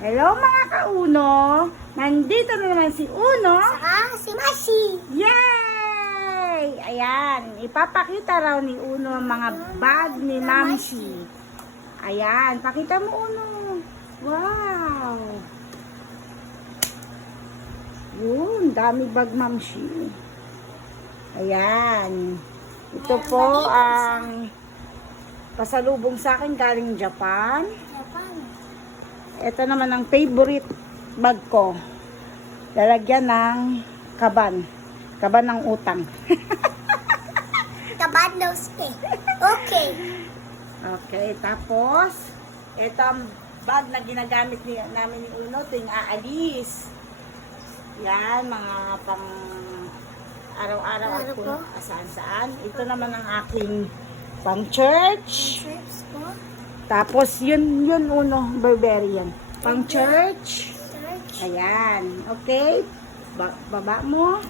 Hello mga kauno! Nandito na naman si Uno. Saka si Mashi. Yay! Ayan, ipapakita raw ni Uno ang mga bag ni Mamshi. Ayan, pakita mo Uno. Wow! Yun, dami bag Mamshi. Ayan. Ito po ang pasalubong sa akin galing Japan. Ito naman ang favorite bag ko. Lalagyan ng kaban. Kaban ng utang. Kabandos ke. Okay. Okay, tapos ito ang bag na ginagamit namin ni Uno tuwing aalis. Yan, mga pang araw-araw at kung saan-saan. Ito naman ang aking pang church. Trips ko. Tapos yun Uno, Barbarian. Pang church. Search. Ayan, okay. Baba mo.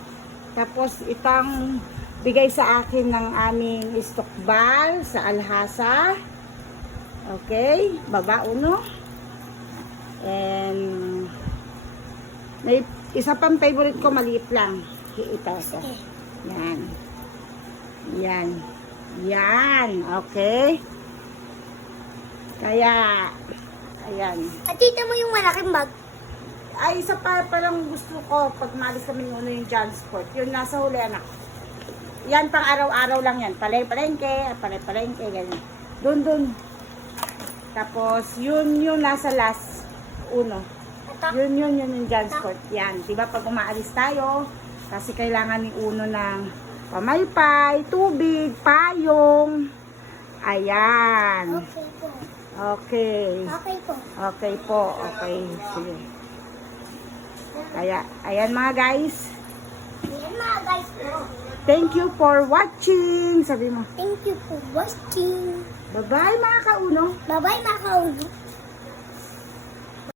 Tapos itang bigay sa akin ng aming istokbal sa Alhasa. Okay, baba Uno. And may isa pang favorite ko, maliit lang. Ito. Yan. Yan. Yan. Okay. Kaya, ayan. At tita mo yung malaking bag. Ay, isa pa palang gusto ko pag malis kami ng yung transport. Yung nasa huli, anak. Yan, pang araw-araw lang yan. Palengke, ganyan. Doon. Tapos, yun yung nasa last uno. Ito. Yun yung transport. Yan, diba pag umaalis tayo, kasi kailangan ni Uno ng pamaypay, tubig, payong. Ayan. Okay po. Okay. Okay po. Okay po. Okay. Sige. Kaya, ayan mga guys. Ayan mga guys po. Thank you for watching. Sabi mo. Thank you for watching. Bye-bye mga kauno. Bye-bye mga kaulo.